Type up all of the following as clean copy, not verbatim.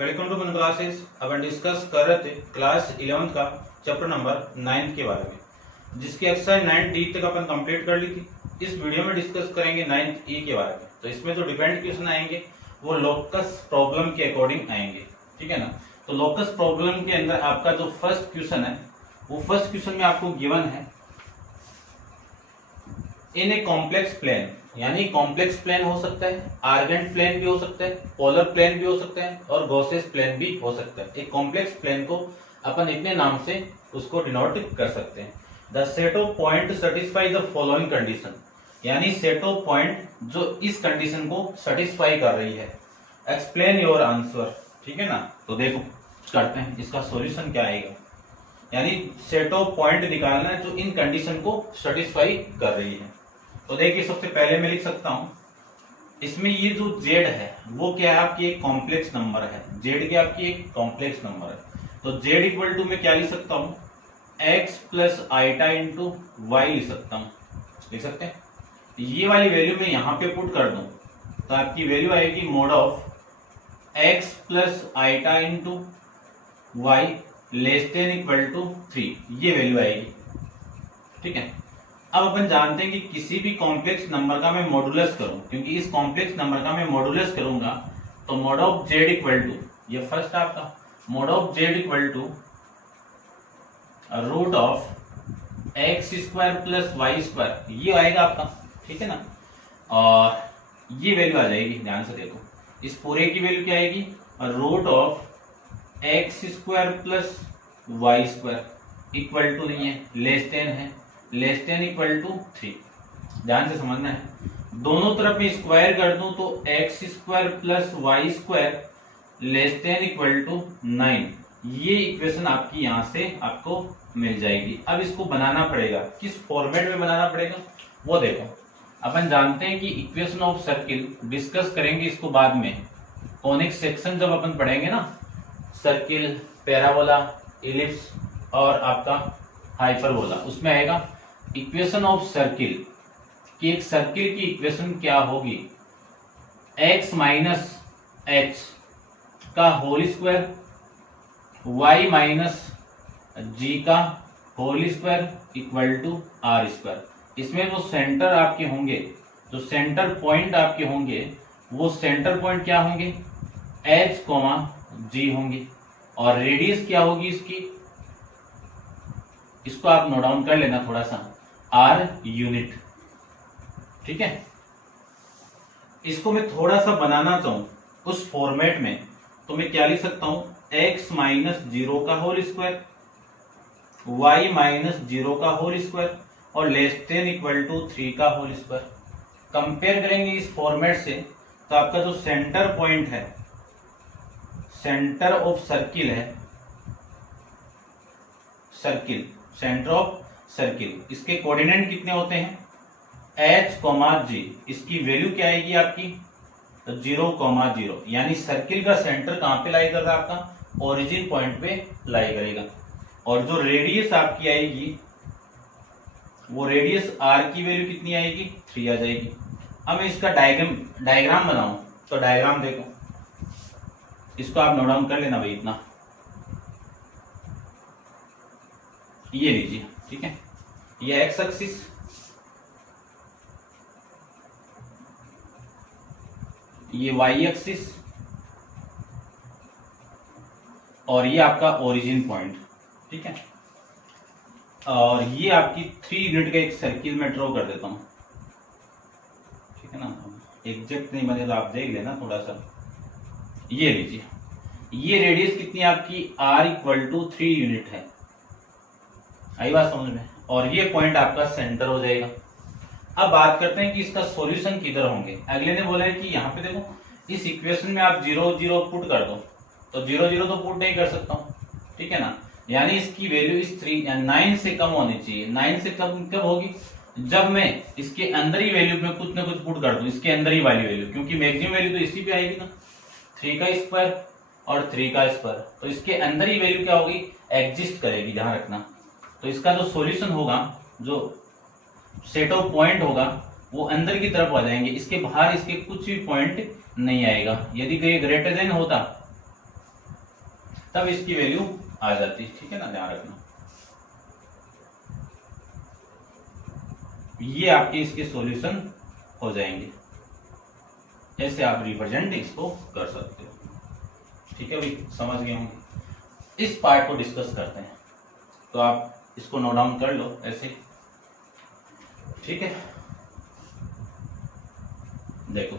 Welcome to one classes. अपन discuss कर रहे थे क्लास 11 का चैप्टर नंबर 9 के बारे में, जिसकी एक्सरसाइज 9D तक अपन कंप्लीट कर ली थी। इस वीडियो में डिस्कस करेंगे 9E के बारे में। तो इसमें जो डिपेंड क्वेश्चन आएंगे वो लोकस प्रॉब्लम के अकॉर्डिंग आएंगे, ठीक है ना। तो लोकस प्रॉब्लम के अंदर आपका जो फर्स्ट क्वेश्चन है वो फर्स्ट क्वेश्चन में आपको गिवन है इन ए कॉम्प्लेक्स प्लेन, यानी कॉम्प्लेक्स प्लेन हो सकता है, आर्गेंट प्लेन भी हो सकता है, पोलर प्लेन भी हो सकता है और गॉसेस प्लेन भी हो सकता है। एक कॉम्प्लेक्स प्लेन को अपन इतने नाम से उसको डिनोट कर सकते हैं। The set of point satisfy the following condition, यानी सेट ऑफ पॉइंट जो इस कंडीशन को सेटिस्फाई कर रही है। एक्सप्लेन योर आंसर, ठीक है ना। तो देखो करते हैं इसका सॉल्यूशन क्या आएगा, यानी सेट ऑफ पॉइंट निकालना है जो इन कंडीशन को सेटिस्फाई कर रही है। तो देखिए सबसे पहले मैं लिख सकता हूं इसमें ये जो z है वो क्या है, आपकी एक कॉम्प्लेक्स नंबर है। z की आपकी एक कॉम्प्लेक्स नंबर है। तो z इक्वल टू मैं क्या लिख सकता हूं, x plus iota into y लिख सकता हूं, लिख सकते हैं। ये वाली वैल्यू मैं यहां पे पुट कर दूं तो आपकी वैल्यू आएगी mod of x plus iota into y less than equal to 3, ये वैल्यू आएगी, ठीक है। अब अपन जानते हैं कि किसी भी कॉम्प्लेक्स नंबर का मैं मॉडुलस करूं, क्योंकि इस कॉम्प्लेक्स नंबर का मैं मॉडुलस करूंगा तो mod of z equal to, ये फर्स्ट आपका mod of z equal to root of x square plus y square, ये आएगा आपका, ठीक है ना। और ये वैल्यू आ जाएगी, ध्यान से देखो इस पूरे की वैल्यू क्या आएगी, root of x square plus y square equal to नहीं है, लेस देन है, लेस देन इक्वल टू 3। ध्यान से समझना है, दोनों तरफ में स्क्वायर कर दूं तो x square plus y square less than equal to 9, ये इक्वेशन आपकी यहां से आपको मिल जाएगी। अब इसको बनाना पड़ेगा, किस फॉर्मेट में बनाना पड़ेगा वो देखो। अपन जानते हैं कि इक्वेशन ऑफ सर्किल डिस्कस करेंगे इसको बाद में, कॉनिक सेक्शन जब अपन पढ़ेंगे ना, सर्किल, पैराबोला, इलिप्स और आपका हाइपरबोला, उसमें आएगा इक्वेशन ऑफ सर्किल कि एक सर्किल की इक्वेशन क्या होगी, x माइनस एच का whole square, y minus g का whole square equal to r square. इसमें जो सेंटर आपके होंगे, जो सेंटर पॉइंट आपके होंगे, वो सेंटर पॉइंट क्या होंगे, h, g होंगे। और रेडियस क्या होगी इसकी, इसको आप नोट डाउन कर लेना थोड़ा सा, आर यूनिट, ठीक है। इसको मैं थोड़ा सा बनाना चाहूं उस फॉर्मेट में तो मैं क्या लिख सकता हूं, x माइनस 0 का होल स्क्वायर, y माइनस 0 का होल स्क्वायर और लेस देन इक्वल टू 3 का होल स्क्वायर। कंपेयर करेंगे इस फॉर्मेट से तो आपका जो सेंटर पॉइंट है, सेंटर ऑफ सर्किल है, सर्किल, सेंटर ऑफ सर्किल, इसके कोऑर्डिनेट कितने होते हैं, h, g, इसकी वैल्यू क्या आएगी आपकी, 0, 0, यानी सर्किल का सेंटर कहां पे लाई कर रहा है, आपका ओरिजिन पॉइंट पे लाई करेगा। और जो रेडियस आपकी आएगी वो रेडियस r की वैल्यू कितनी आएगी, 3 आ जाएगी। अब मैं इसका डायग्राम बनाऊं तो डायग्राम देखो, इसको आप नोट डाउन कर लेना भाई इतना, ये लीजिए, ठीक है। ये एक्स एक्सिस, ये वाई एक्सिस और ये आपका ओरिजिन पॉइंट, ठीक है। और ये आपकी 3 यूनिट का एक सर्किल में ड्रॉ कर देता हूं, ठीक है ना। एग्जैक्ट नहीं बनेगा, आप देख लेना थोड़ा सा। ये लीजिए, ये रेडियस कितनी आपकी, r इक्वल टू 3 यूनिट है, आई बात समझ में। और ये पॉइंट आपका सेंटर हो जाएगा। अब बात करते हैं कि इसका सॉल्यूशन किधर होंगे। अगले ने बोला है कि यहाँ पे देखो इस इक्वेशन में आप 0, 0 पुट कर दो, तो 0, 0 तो पुट नहीं कर सकता हूँ, ठीक है ना। यानी इसकी वैल्यू इस 9 से कम होनी चाहिए। 9 से कम कब होगी, जब मैं इसके अंदर ही वैल्यू में कुछ ना कुछ पुट कर दूं, इसके अंदर ही वाली वैल्यू, क्योंकि मैक्सिमम वैल्यू तो इसी पे आएगी ना, 3 का स्क्वायर और 3 का स्क्वायर, तो इसके अंदर ही वैल्यू क्या होगी, एग्जिस्ट करेगी, ध्यान रखना। तो इसका जो सॉल्यूशन होगा, जो सेट ऑफ पॉइंट होगा, वो अंदर की तरफ आ जाएंगे, इसके बाहर इसके कुछ भी पॉइंट नहीं आएगा। यदि कोई ग्रेटर देन होता तब इसकी वैल्यू आ जाती है। ठीक है ना, ध्यान रखना। ये आपके इसके सॉल्यूशन हो जाएंगे। ऐसे आप रिप्रेजेंट इसको कर सकते हो। ठीक है भाई, समझ गए होंगे। इस पार्ट को डिस्कस करते हैं, तो आप इसको नोट डाउन कर लो ऐसे। ठीक है, देखो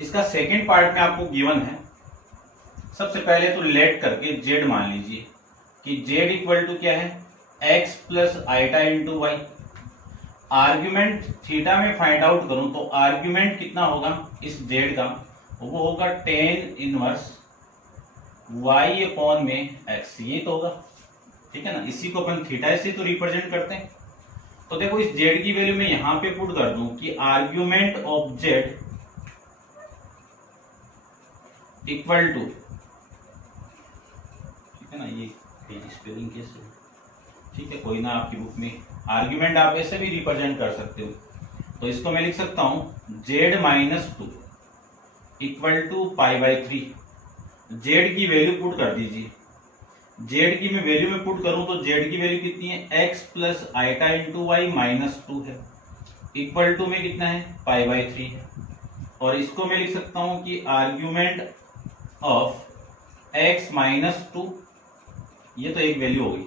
इसका सेकंड पार्ट में आपको गिवन है। सबसे पहले तो लेट करके जेड मान लीजिए कि जेड इक्वल टू क्या है, x plus iota into y. Argument theta में फाइंड आउट करूं तो आर्ग्यूमेंट कितना होगा इस जेड का, वो होगा टेन इनवर्स वाई अपॉन में एक्स, ये तो होगा। ठीक है ना, इसी को अपन थीटा से तो रिप्रेजेंट करते हैं। तो देखो इस जेड की वैल्यू मैं यहां पे पुट कर दूं कि argument of z equal to, ठीक है ना, ये स्पेलिंग कैसे, ठीक है कोई ना, आपकी बुक में आर्ग्यूमेंट आप ऐसे भी रिप्रेजेंट कर सकते हो। तो इसको मैं लिख सकता हूं z minus two equal to pi by three. Z की वैल्यू पुट कर दीजिए। जेड की मैं वैल्यू में पुट करूं तो जेड की वैल्यू कितनी है, x plus iota into y minus two है, इक्वल टू में कितना है, पाई बाई थ्री है। और इसको मैं लिख सकता हूं कि argument of x minus to, ये तो एक वैल्यू होगी।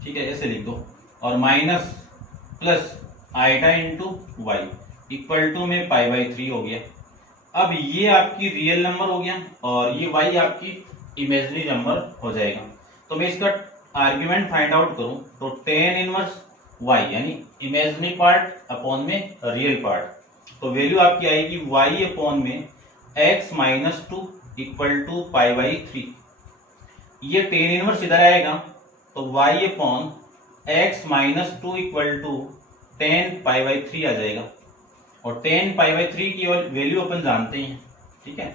ठीक है, ऐसे लिख दो। और minus plus iota into y equal to में पाई बाई थ्री हो गया। अब ये आपकी रियल नंबर हो गया और ये वाई आपकी इमेजिनरी नंबर हो जाएगा। तो मैं इसका आर्ग्यूमेंट फाइंड आउट करूं तो टेन इनवर्स वाई यानी इमेजिनरी पार्ट अपॉन में रियल पार्ट, तो वैल्यू आपकी आएगी वाई अपॉन में x minus two equal to pi by three. ये टेन इनवर्स इधर आएगा तो y upon x minus two equal to tan pi by three आ जाएगा। और टेन पाई बाई थ्री की वैल्यू अपन जानते हैं। ठीक है,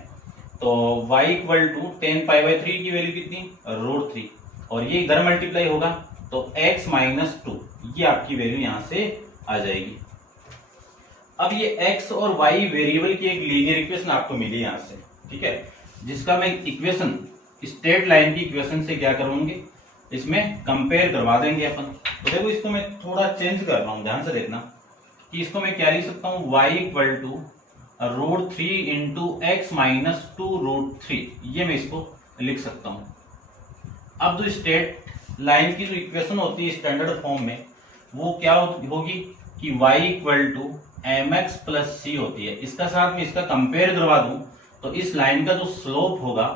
तो y equal to tan pi by three की वैल्यू कितनी, रूट थ्री, और ये इधर मल्टीप्लाई होगा तो x माइनस टू, ये आपकी वैल्यू यहां से आ जाएगी। अब ये x और y वेरिएबल की एक लीनियर इक्वेशन आपको मिली यहां से। ठीक है, जिसका मैं इक्वेशन स्ट्रेट लाइन की इक्वेशन से क्या करूंगे, इसमें कंपेयर करवा देंगे अपन। तो देखो इसको मैं थोड़ा चेंज कर रहा हूं, ध्यान से देखना कि इसको मैं क्या लिख सकता हूं, y equal to root three into x minus two root three, ये मैं इसको लिख सकता हूं। अब जो स्ट्रेट लाइन की जो इक्वेशन होती है स्टैंडर्ड फॉर्म में, वो क्या होगी कि y equal to M X plus C होती है। इसका साथ में इसका कंपेयर करवा दूं तो इस लाइन का जो स्लोप होगा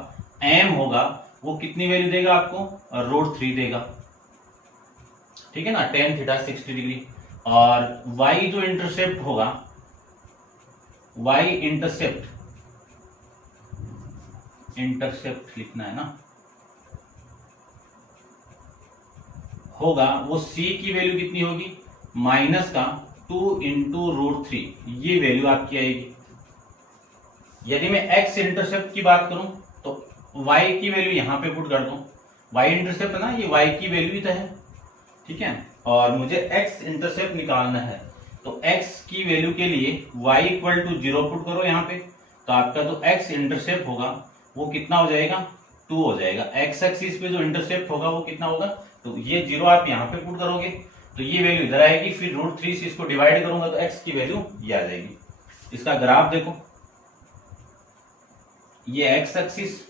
m होगा, वो कितनी वैल्यू देगा आपको, रूट थ्री देगा। ठीक है ना, टेन थीटा 60 डिग्री। और y जो इंटरसेप्ट होगा, y इंटरसेप्ट लिखना है ना, होगा वो c की वैल्यू कितनी होगी, माइनस का 2 इंटू रूट थ्री, ये वैल्यू आपकी आएगी। यदि मैं x इंटरसेप्ट की बात करूं तो y की वैल्यू यहां पे पुट कर दूं, y इंटरसेप्ट है ना, ये y की वैल्यू ही तो है। ठीक है, और मुझे x इंटरसेप्ट निकालना है तो x की वैल्यू के लिए y equal to zero put करो यहाँ पे, तो आपका जो x इंटरसेप्ट होगा वो कितना हो जाएगा, 2 हो जाएगा। x एक्सिस पे जो इंटरसेप्ट होगा वो कितना होगा, तो ये जीरो आप यहाँ पे पुट करोगे तो ये वैल्यू इधर आएगी, फिर रूट थ्री से इसको डिवाइड करूंगा तो x की वैल्यू ये आ जाएगी। इसका ग्राफ देखो, ये x एक्सिस,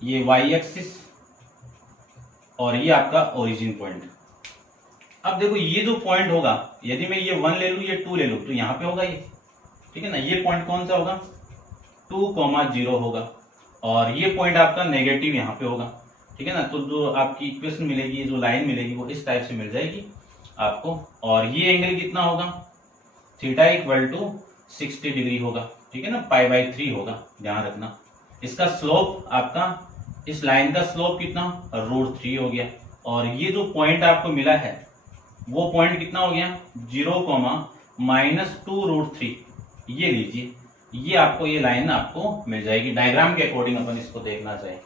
ये y एक्सिस, और ये आपका ओरिजिन पॉइंट। अब देखो ये जो पॉइंट होगा, यदि मैं ये 1 ले लूं, ये 2 ले लूं, तो यहां पे होगा ये। ठीक है ना, ये पॉइंट कौन सा होगा, 2,0 होगा, और ये पॉइंट आपका नेगेटिव यहां पे होगा। ठीक है ना, तो जो आपकी इक्वेशन मिलेगी, जो लाइन मिलेगी, वो इस टाइप से मिल जाएगी आपको। और ये एंगल कितना होगा, थीटा इक्वल टू 60 डिग्री होगा। ठीक है ना, पाई बाई थ्री होगा, ध्यान रखना। इसका स्लोप आपका, इस लाइन का स्लोप कितना, रूट थ्री हो गया। और ये जो पॉइंट आपको मिला है वो पॉइंट कितना हो गया, 0, माइनस टू रूट थ्री, ये लीजिए, ये आपको ये लाइन आपको मिल जाएगी। डायग्राम के अकॉर्डिंग अपन इसको देखना चाहिए।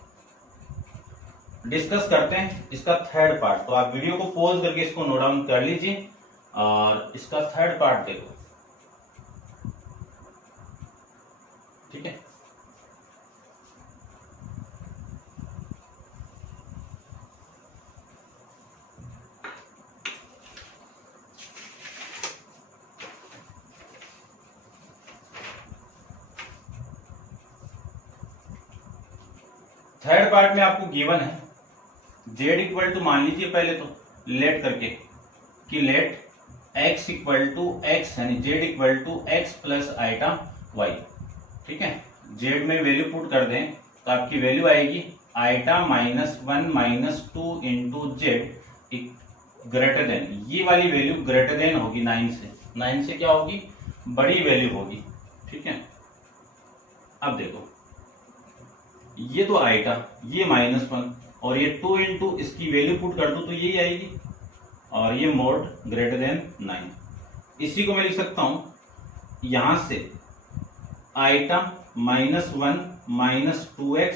डिस्कस करते हैं इसका थर्ड पार्ट, तो आप वीडियो को पॉज करके इसको नोट डाउन कर लीजिए और इसका थर्ड पार्ट देखो। थर्ड पार्ट में आपको गिवन है z इक्वल टू, मान लीजिए पहले तो लेट करके कि let x equal to x, यानी z equal to x plus iota y। ठीक है, z में वैल्यू पुट कर दें तो आपकी वैल्यू आएगी iota -1 -2 into z greater than, ये वाली वैल्यू ग्रेटर देन होगी 9 से। 9 से क्या होगी, बड़ी वैल्यू होगी। ठीक है, अब देखो ये तो आइटा, ये -1 और ये 2 इंटू इसकी वैल्यू पुट कर दूं तो यही आएगी, और ये मोड ग्रेटर देन 9। इसी को मैं लिख सकता हूं यहां से iota -1 -2x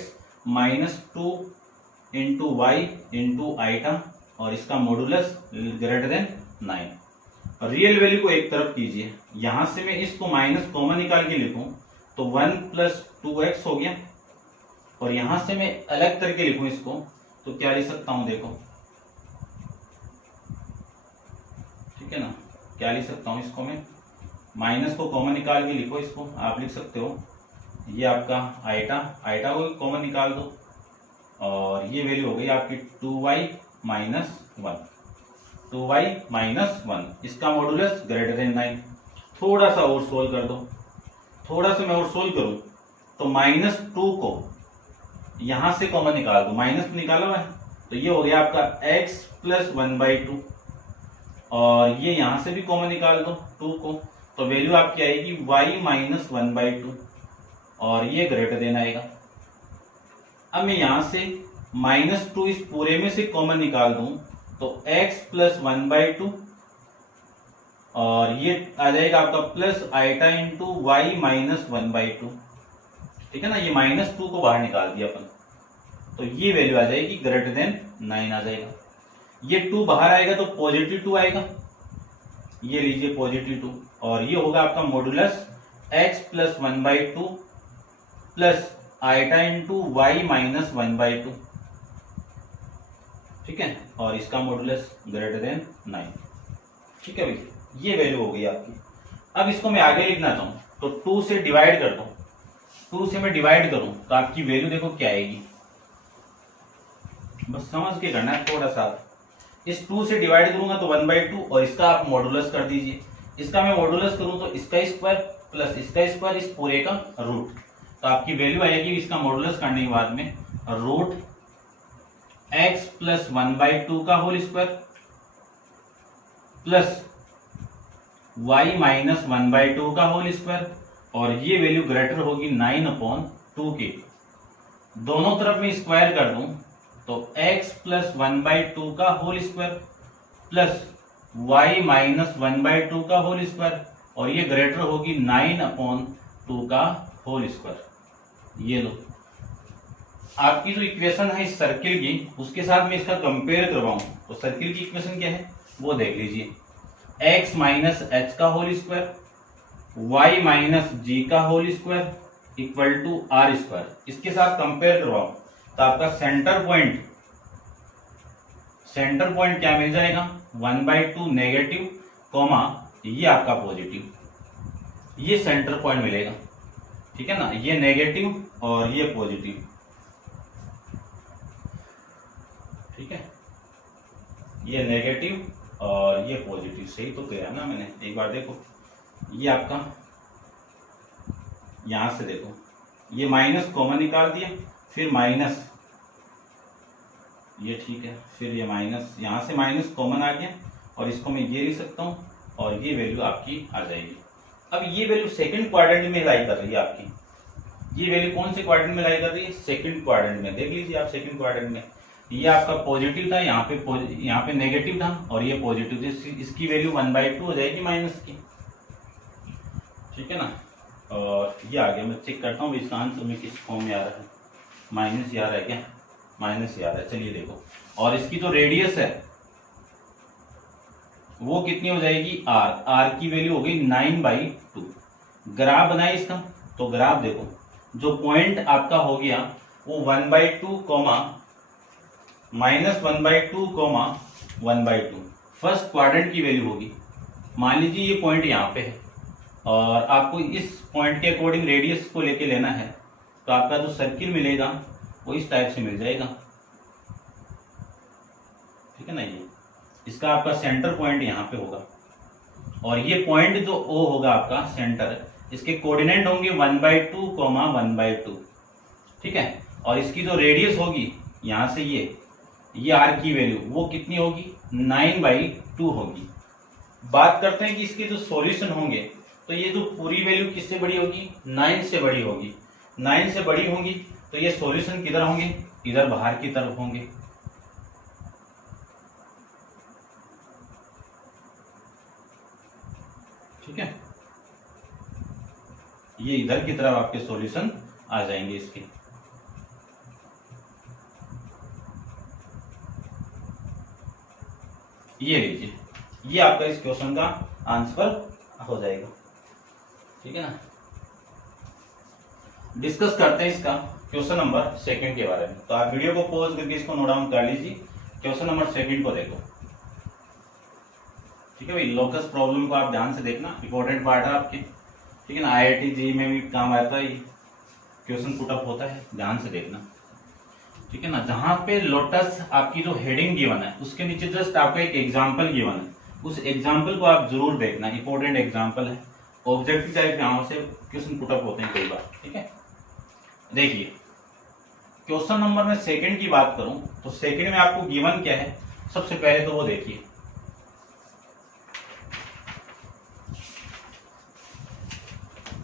-2 into y into iota, और इसका modulus greater than 9। Real value को एक तरफ कीजिए, यहां से मैं इसको माइनस कॉमन निकाल के लिखूं तो 1 + 2x हो गया, और यहां से मैं अलग करके लिखूं इसको तो क्या लिख सकता हूं, देखो ठीक है ना, क्या लिख सकता हूं इसको मैं, माइनस को कॉमन निकाल के लिखो, इसको आप लिख सकते हो ये आपका आइटा, आइटा को कॉमन निकाल दो, और ये वैल्यू हो गई आपकी 2y - 1, 2y - 1, इसका मॉडुलस ग्रेटर देन 9। थोड़ा सा और सोल्व कर दो, थोड़ा सा मैं और सोल्व करूं तो -2 को यहां से कॉमन निकाल दो, माइनस निकाला हुआ है तो ये हो गया आपका x + 1/2, और ये यहां से भी कॉमन निकाल दो 2 को, तो वैल्यू आपकी आएगी y - 1/2, और ये ग्रेटर देन आएगा। अब मैं यहां से -2 इस पूरे में से कॉमन निकाल दूं तो x + 1/2, और ये आ जाएगा आपका प्लस आइटा इंटू y - 1/2। ठीक है ना, ये -2 को बाहर निकाल दिया अपन, तो ये वैल्यू आ जाएगी ग्रेटर देन 9 आ जाएगा। ये 2 बाहर आएगा तो पॉजिटिव 2 आएगा, ये लीजिए पॉजिटिव 2, और ये होगा आपका modulus x + 1/2 plus iota into y - 1/2। ठीक है, और इसका मॉडुलस ग्रेटर देन 9। ठीक है भाई, ये वैल्यू हो गई आपकी। अब इसको मैं आगे लिखना चाहूं तो 2 से डिवाइड कर दो, 2 से मैं डिवाइड करूं तो आपकी वैल्यू देखो क्या आएगी, बस समझ के करना है थोड़ा सा। इस 2 से डिवाइड करूंगा तो 1/2, और इसका आप मॉडुलस कर दीजिए। इसका मैं मॉडुलस करूं तो इसका स्क्वायर प्लस इसका स्क्वायर, इस पूरे का रूट, तो आपकी वैल्यू आएगी इसका मॉडुलस करने के बाद में रूट x + 1/2 का होल स्क्वायर प्लस y - 1/2 का होल स्क्वायर, और ये वैल्यू ग्रेटर होगी 9/2 के। दोनों तरफ में स्क्वायर कर दूं तो x + 1/2 का होल स्क्वायर प्लस y - 1/2 का होल स्क्वायर, और ये ग्रेटर होगी 9/2 का होल स्क्वायर। ये लो आपकी जो इक्वेशन है इस सर्किल की, उसके साथ में इसका कंपेयर करवाऊं तो सर्किल की इक्वेशन क्या है वो देख लीजिए, x - h का होल स्क्वायर y - g का whole square equal to r²। इसके साथ कंपेयर करवाओ तो आपका सेंटर पॉइंट क्या मिल जाएगा, 1/2 नेगेटिव कॉमा ये आपका पॉजिटिव, ये सेंटर पॉइंट मिलेगा। ठीक है ना, ये नेगेटिव और ये पॉजिटिव। ठीक है, ये नेगेटिव और ये पॉजिटिव, सही तो किया ना मैंने, एक बार देखो ये आपका यहां से देखो, ये माइनस कॉमन निकाल दिया, फिर माइनस, ये ठीक है, फिर ये माइनस, यहां से माइनस कॉमन आ गया, और इसको मैं ये लिख सकता हूं, और ये वैल्यू आपकी आ जाएगी। अब ये वैल्यू सेकंड क्वाड्रेंट में लाई कर रही है आपकी, ये वैल्यू कौन से क्वाड्रेंट में लाई कर रही है, सेकंड क्वाड्रेंट में। देख लीजिए आप सेकंड क्वाड्रेंट में, ये आपका पॉजिटिव था, यहाँ पे नेगेटिव था, और ये पॉजिटिव था, इसकी वैल्यू 1/2 हो जाएगी माइनस की। ठीक है ना, और ये आ गया, मैं चेक करता हूँ इसका आंसर में किस फॉर्म में आ रहा है, माइनस ही आ रहा है क्या, माइनस ही आ रहा है। चलिए देखो, और इसकी जो रेडियस है वो कितनी हो जाएगी, r की वैल्यू हो गई 9/2। ग्राफ बनाए इसका, तो ग्राफ देखो, जो पॉइंट आपका हो गया वो 1/2 कॉमा -1/2 कॉमा 1/2 फर्स्ट क्वाड्रेंट की वैल्यू होगी। मान लीजिए ये पॉइंट यहाँ पे है, और आपको इस पॉइंट के अकॉर्डिंग रेडियस को लेके लेना है, तो आपका जो सर्किल मिलेगा वो इस टाइप से मिल जाएगा, ठीक है ना। ये इसका आपका सेंटर पॉइंट यहाँ पे होगा, और ये पॉइंट जो ओ होगा आपका सेंटर, इसके कोऑर्डिनेट होंगे 1/2, 1/2, ठीक है। और इसकी जो रेडियस होगी यहां से ये आर की वैल्यू वो कितनी होगी, 9/2 होगी। बात करते हैं कि इसके जो सॉल्यूशन होंगे, तो ये जो पूरी वैल्यू किससे बड़ी होगी, 9 से बड़ी होगी। 9 से बड़ी होंगी तो ये सॉल्यूशन किधर होंगे, इधर बाहर की तरफ होंगे, ठीक है। ये इधर की तरफ आपके सॉल्यूशन आ जाएंगे इसके। ये लीजिए, ये आपका इस क्वेश्चन का आंसर हो जाएगा, ठीक है ना। डिस्कस करते हैं इसका क्वेश्चन नंबर 2 के बारे में। तो आप वीडियो को पॉज करके इसको नोट डाउन कर लीजिए। क्वेश्चन नंबर 2 को देखो, ठीक है भाई। लोकस प्रॉब्लम को आप ध्यान से देखना, इंपॉर्टेंट पार्ट है आपके, ठीक है ना। IIT JEE में भी काम आता है, क्वेश्चन पुटअप होता है, ध्यान से देखना, ठीक है ना। जहां पे लोटस आपकी जो हेडिंग गिवन है उसके नीचे जस्ट आपका एक एग्जांपल गिवन है, उस एग्जांपल को आप जरूर देखना, इंपॉर्टेंट एग्जांपल है। ऑब्जेक्टिव टाइप यहां से क्वेश्चन पुटअप होते हैं कई बार, ठीक है। देखिए क्वेश्चन नंबर में 2 की बात करूं तो 2 में आपको गिवन क्या है, सबसे पहले तो वो देखिए।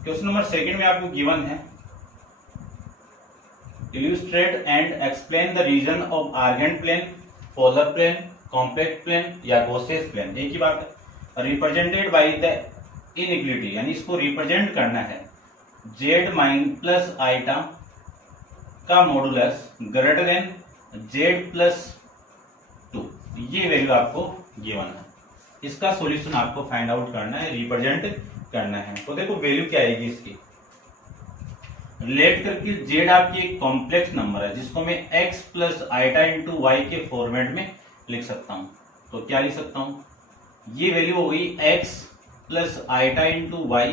क्वेश्चन नंबर 2 में आपको गिवन है, illustrate and explain the region of Argand plane, polar plane, compact plane या गॉसेस प्लेन। एक ही बात है, रिप्रेजेंटेड बाय द इनइक्वालिटी, यानी इसको रिप्रेजेंट करना है z माइन प्लस आइटा का modulus greater then z plus 2। ये वैल्यू आपको गिवन है, इसका सॉल्यूशन आपको फाइंड आउट करना है, रिप्रेजेंट करना है। तो देखो वैल्यू क्या आएगी इसकी, रिलेट करके z आपकी एक कॉम्प्लेक्स नंबर है जिसको मैं x plus iota into y के फॉर्मेट में लिख सकता हूं। तो क्या लिख सकता हूं, ये वैल्यू हो गई x plus iota into y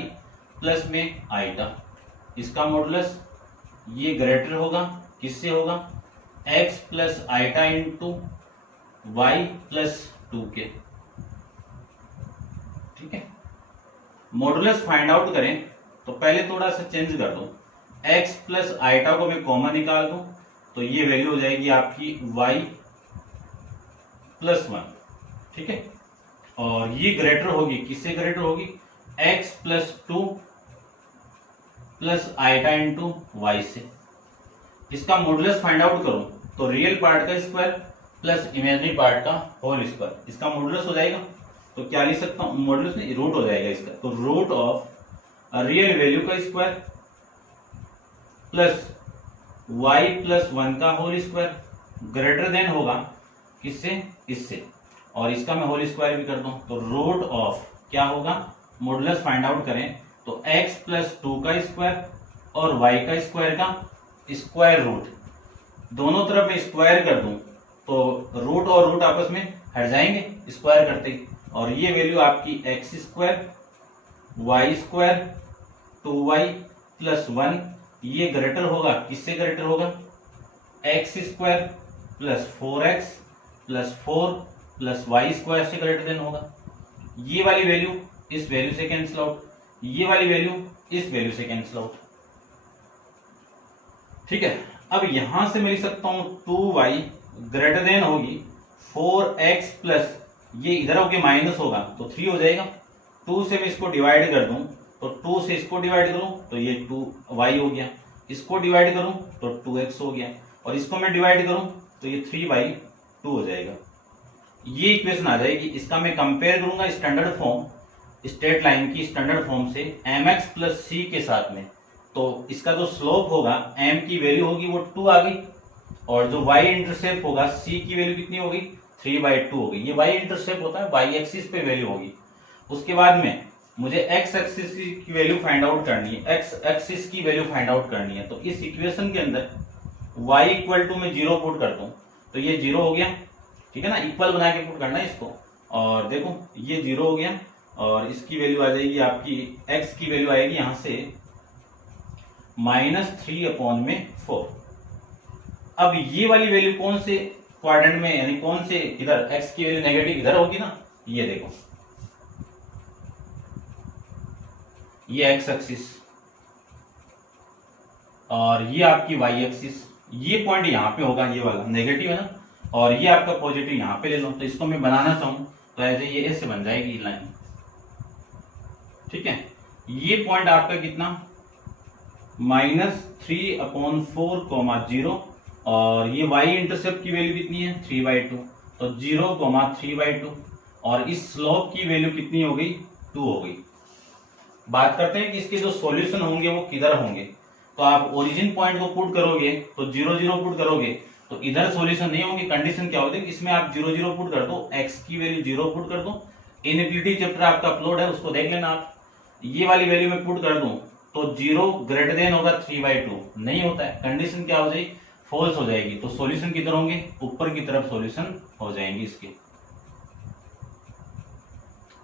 plus में आइटा, इसका मॉडुलस ये ग्रेटर होगा, किससे होगा, x plus iota into y plus 2 के, ठीक है। मॉडुलस फाइंड आउट करें तो पहले थोड़ा सा चेंज कर दो, x प्लस आइटा को मैं कॉमन निकाल दूं तो ये वैल्यू हो जाएगी आपकी y प्लस 1, ठीक है। और ये ग्रेटर होगी, किससे ग्रेटर होगी, x plus 2 plus iota into y से। इसका मॉडुलस फाइंड आउट करो तो रियल पार्ट का स्क्वायर प्लस इमेजिनरी पार्ट का होल स्क्वायर, इसका मॉडुलस हो जाएगा। तो क्या लिख सकता हूं, मॉडुलस नहीं, रूट हो जाएगा इसका। तो रूट ऑफ रियल वैल्यू का स्क्वायर प्लस y प्लस 1 का होल स्क्वायर ग्रेटर देन होगा किससे, इससे, और इसका मैं होल स्क्वायर भी कर दूं तो रूट ऑफ क्या होगा, मॉडुलस फाइंड आउट करें तो x प्लस 2 का स्क्वायर और y का स्क्वायर का स्क्वायर रूट, दोनों तरफ मैं स्क्वायर कर दूं तो रूट और रूट आपस में हट जाएंगे स्क्वायर करते ही, और ये वैल्यू आपकी x square y square 2y plus 1, ये ग्रेटर होगा, किससे ग्रेटर होगा, x square plus 4x plus 4 plus y square से ग्रेटर देन होगा। ये वाली वैल्यू इस वैल्यू से कैंसिल आउट, ये वाली वैल्यू इस वैल्यू से कैंसिल आउट, ठीक है। अब यहां से मैं लिख सकता हूं 2y ग्रेटर देन होगी 4x प्लस, ये इधर होके माइनस होगा तो 3 हो जाएगा। 2 से मैं इसको डिवाइड कर दूं तो 2 से इसको डिवाइड करूं तो ये 2y हो गया, इसको डिवाइड करूं तो 2x हो गया, और इसको मैं डिवाइड करूं तो ये 3/2 हो जाएगा। ये इक्वेशन आ जाएगी। इसका मैं कंपेयर करूंगा स्टैंडर्ड फॉर्म, स्ट्रेट लाइन की स्टैंडर्ड फॉर्म से mx प्लस c के साथ में, तो इसका जो स्लोप होगा m की वैल्यू होगी वो 2 आ गई, और जो y इंटरसेप्ट होगा c की वैल्यू कितनी होगी, 3/2 हो गई। ये y इंटरसेप्ट होता है, y एक्सिस पे वैल्यू होगी। उसके बाद में मुझे x एक्सिस की वैल्यू फाइंड आउट करनी है, x एक्सिस की वैल्यू फाइंड आउट करनी है। तो इस इक्वेशन के अंदर y इक्वल टू में 0 पुट कर दूं तो ये 0 हो गया, ठीक है ना, इक्वल बना के पुट करना है इसको, और देखो ये 0 हो गया, और इसकी वैल्यू आ जाएगी आपकी, x की वैल्यू आएगी यहां से -3/4, अब ये वाली वैल्यू कौन से क्वाड्रेंट में, यानी कौन से इधर, x की वैल्यू नेगेटिव इधर होगी ना, ये देखो ये x एक्सिस और ये आपकी y एक्सिस, ये पॉइंट यहां पे होगा, ये वाला नेगेटिव है ना, और ये आपका पॉजिटिव यहां पे ले लो। तो इसको मैं बनाना चाहूं तो ऐसे ये ऐसे बन जाएगी लाइन, ठीक है। ये पॉइंट आपका कितना, -3/4, और ये y इंटरसेप्ट की वैल्यू कितनी है 3/2, तो 0,3/2, और इस स्लोप की वैल्यू कितनी हो गई 2 हो गई। बात करते हैं कि इसके जो सॉल्यूशन होंगे वो किधर होंगे। तो आप ओरिजिन पॉइंट को पुट करोगे तो 0 0 पुट करोगे तो इधर सॉल्यूशन नहीं होंगे। कंडीशन क्या होती है, इसमें आप 0 0 पुट कर दो, x की वैल्यू 0 पुट कर दो। इनइक्वालिटी चैप्टर आपका अपलोड है, उसको देख लेना आप। ये वाली वैल्यू में पुट कर दूं तो 0 ग्रेटर देन होगा 3/2, नहीं होता है। कंडीशन क्या हो जाएगी, फॉल्स हो जाएगी। तो सॉल्यूशन किधर होंगे, ऊपर की तरफ सॉल्यूशन हो जाएंगे इसके।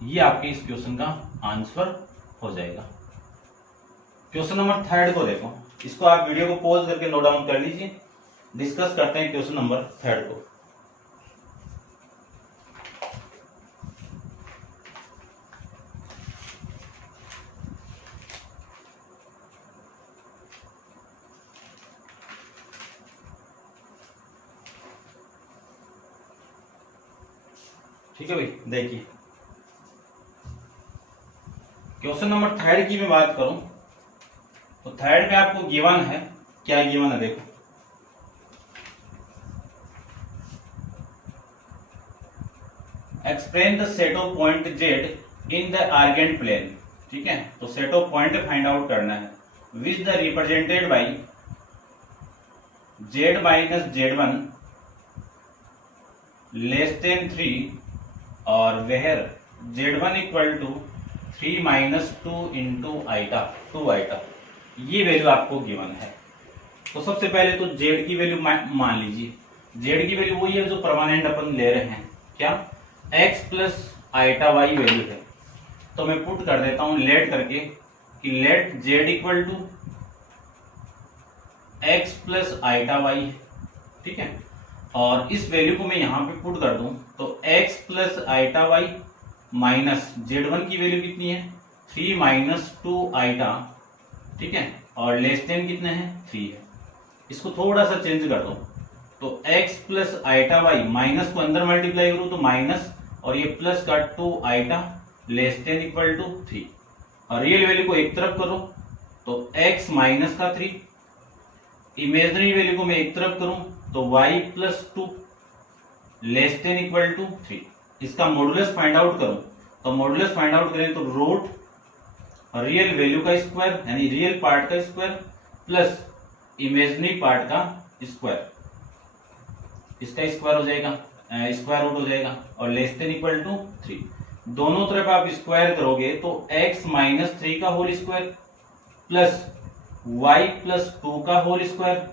ये आपके इस क्वेश्चन का आंसर हो जाएगा। क्वेश्चन नंबर 3 को देखो, इसको आप वीडियो को पॉज करके नोट डाउन कर लीजिए। डिस्कस करते हैं क्वेश्चन नंबर 3 को। ठीक है भाई, देखिए क्वेश्चन नंबर 3 की मैं बात करूं तो 3 में आपको गिवन है, क्या गिवन है देखो, explain the set of point z in the Argand plane. ठीक है, तो set of point find out करना है which the represented by z minus z1 less than 3 और where z1 equal to 3 minus 2 into iota 2 iota, ये value आपको given है। तो सबसे पहले तो z की वैल्यू मान लीजिए, z की वैल्यू वही है जो परमानेंट अपन ले रहे हैं, क्या x plus iota y value है। तो मैं पुट कर देता हूं लेट करके कि let z equal to x plus iota y, ठीक है। और इस वैल्यू को मैं यहां पे पुट कर दूं तो x plus iota y minus z1 की वैल्यू कितनी है 3 माइनस 2 आइटा, ठीक है, और लेस देन कितने हैं 3 है। इसको थोड़ा सा चेंज कर दो तो x plus iota y, minus को अंदर मल्टीप्लाई करूं तो माइनस और ये प्लस का 2 iota less than equal to 3, और रियल वैल्यू को एक तरफ करो तो x माइनस का 3, इमेजिनरी वैल्यू को मैं एक तरफ करूं तो y plus 2 less than equal to 3। इसका मॉडुलस फाइंड आउट करूं तो मॉडुलस फाइंड आउट करें तो रूट रियल वैल्यू का स्क्वायर यानी रियल पार्ट का स्क्वायर प्लस इमेजिनरी पार्ट का स्क्वायर, इसका स्क्वायर हो जाएगा, स्क्वायर रूट हो जाएगा, और लेस देन इक्वल टू 3। दोनों तरफ आप स्क्वायर करोगे तो x माइनस 3 का whole square plus y plus 2 का whole square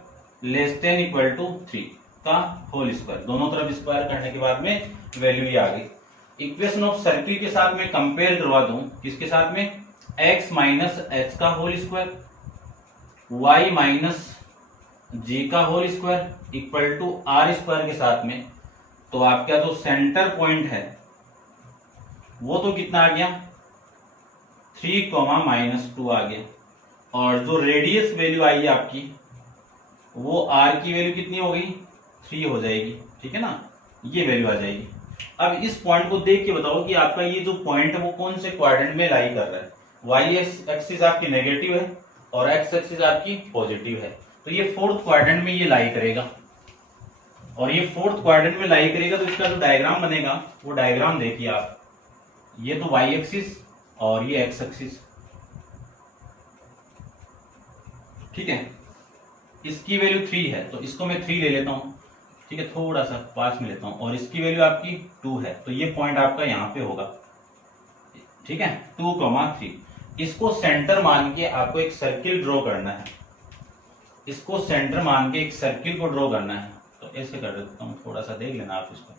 less than equal to 3 का होल स्क्वायर। दोनों तरफ स्क्वायर करने के बाद में वैल्यू ये आ गई। इक्वेशन ऑफ सर्किल के साथ में कंपेयर करवा दूं, किसके साथ में, x माइनस h का whole square y minus j का whole square equal to r square के साथ में, तो आपका जो सेंटर पॉइंट है वो तो कितना आ गया 3, -2 आ गया, और जो रेडियस वैल्यू आई है आपकी वो r की वैल्यू कितनी हो गई 3 हो जाएगी, ठीक है ना, ये वैल्यू आ जाएगी। अब इस पॉइंट को देख के बताओ कि आपका ये जो पॉइंट है वो कौन से क्वाड्रेंट में लाई कर रहा है। y एक्सिस आपकी नेगेटिव है और x एक्सिस आपकी पॉजिटिव है, तो ये फोर्थ क्वाड्रेंट में ये लाई करेगा, और ये फोर्थ क्वाड्रेंट में लाई करेगा तो इसका जो डायग्राम बनेगा वो डायग्राम देखिए आप, ये तो y एक्सिस और ये x एक्सिस, ठीक है। इसकी वैल्यू 3 है तो इसको मैं 3 ले लेता हूं, ठीक है, थोड़ा सा पास में लेता हूं, और इसकी वैल्यू आपकी 2 है तो ये पॉइंट आपका यहां पे होगा, ठीक है, 2, 3। इसको सेंटर मान के आपको एक सर्किल ड्रॉ करना है, इसको सेंटर मान के एक सर्किल को ड्रॉ करना है। तो ऐसे कर देता हूं, थोड़ा सा देख लेना आप इसको,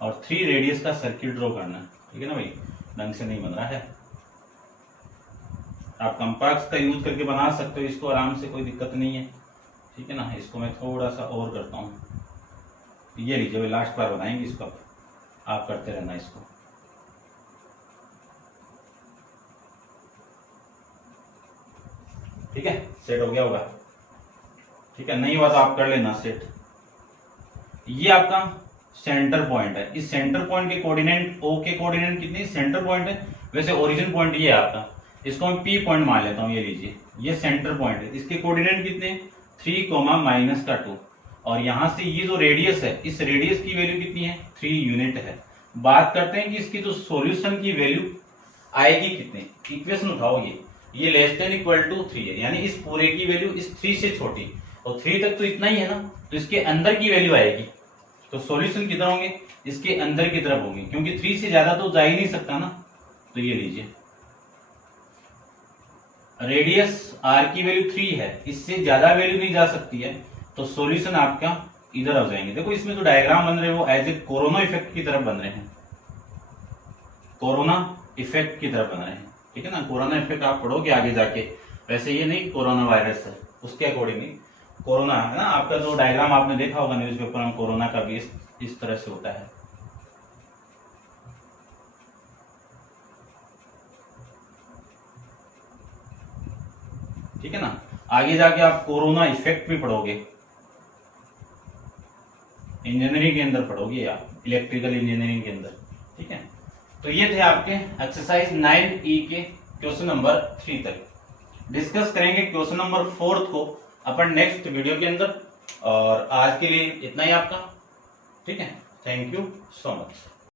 और 3 रेडियस का सर्किल ड्रॉ करना है, ठीक है ना भाई, ढंग से नहीं बन रहा है। आप कंपास का यूज करके बना सकते हो इसको आराम से, कोई दिक्कत नहीं है, ठीक है ना। इसको मैं थोड़ा सा और करता हूँ, ये लीजिए, लास्ट बार बनाएंगे इसको, आप करते रहना इसको। ठीक है, सेट हो गया होगा। ठीक है, नहीं हुआ तो आप कर लेना सेट। ये आपका सेंटर पॉइंट है। इस सेंटर पॉइंट के कोऑर्डिनेट, ओ के कोऑर्डिनेट कितने, सेंटर पॉइंट है, वैसे ओरिजिन पॉइंट ये है आपका, इसको मैं पी पॉइंट मान लेता हूँ। ये लीजिए, ये सेंटर पॉइंट है, इसके कोऑर्डिनेट कितने, 3, -2। और यहां से ये जो रेडियस है, इस रेडियस की वैल्यू कितनी है, 3 यूनिट है। बात करते हैं कि इसकी जो सॉल्यूशन की वैल्यू आएगी कितने, इक्वेशन उठाओ, ये लेस देन इक्वल टू 3 है, यानी इस पूरे की वैल्यू इस 3 से छोटी, और 3 तक तो इतना ही है ना, तो इसके अंदर की वैल्यू आएगी। तो सॉल्यूशन किधर होंगे, इसके अंदर की तरफ होंगे, क्योंकि 3 से ज्यादा तो जा ही नहीं सकता ना। तो ये लीजिए, रेडियस आर की वैल्यू 3 है, इससे ज्यादा वैल्यू नहीं जा सकती है, तो सॉल्यूशन आपका इधर आ जाएंगे। देखो इसमें जो डायग्राम बन रहे हैं वो एज ए कोरोना इफेक्ट की तरफ बन रहे हैं, कोरोना इफेक्ट की तरफ बन रहे हैं। ठीक है ना, कोरोना इफेक्ट आप पढ़ोगे आगे जाके, वैसे ये नहीं कोरोना वायरस है, उसके अकॉर्डिंग कोरोना है ना। आपका जो डायग्राम आपने देखा होगा न्यूज़पेपर में, कोरोना का भी इस तरह से होता है। ठीक है ना, आगे जाके आप कोरोना इफेक्ट भी पढ़ोगे, इंजीनियरिंग के अंदर पढ़ोगे आप, इलेक्ट्रिकल इंजीनियरिंग के अंदर। ठीक है, तो ये थे आपके एक्सरसाइज 9E के क्वेश्चन नंबर 3 तक। डिस्कस करेंगे क्वेश्चन नंबर 4 को अपन नेक्स्ट वीडियो के अंदर। और आज के लिए इतना ही आपका। ठीक है, थैंक यू सो मच।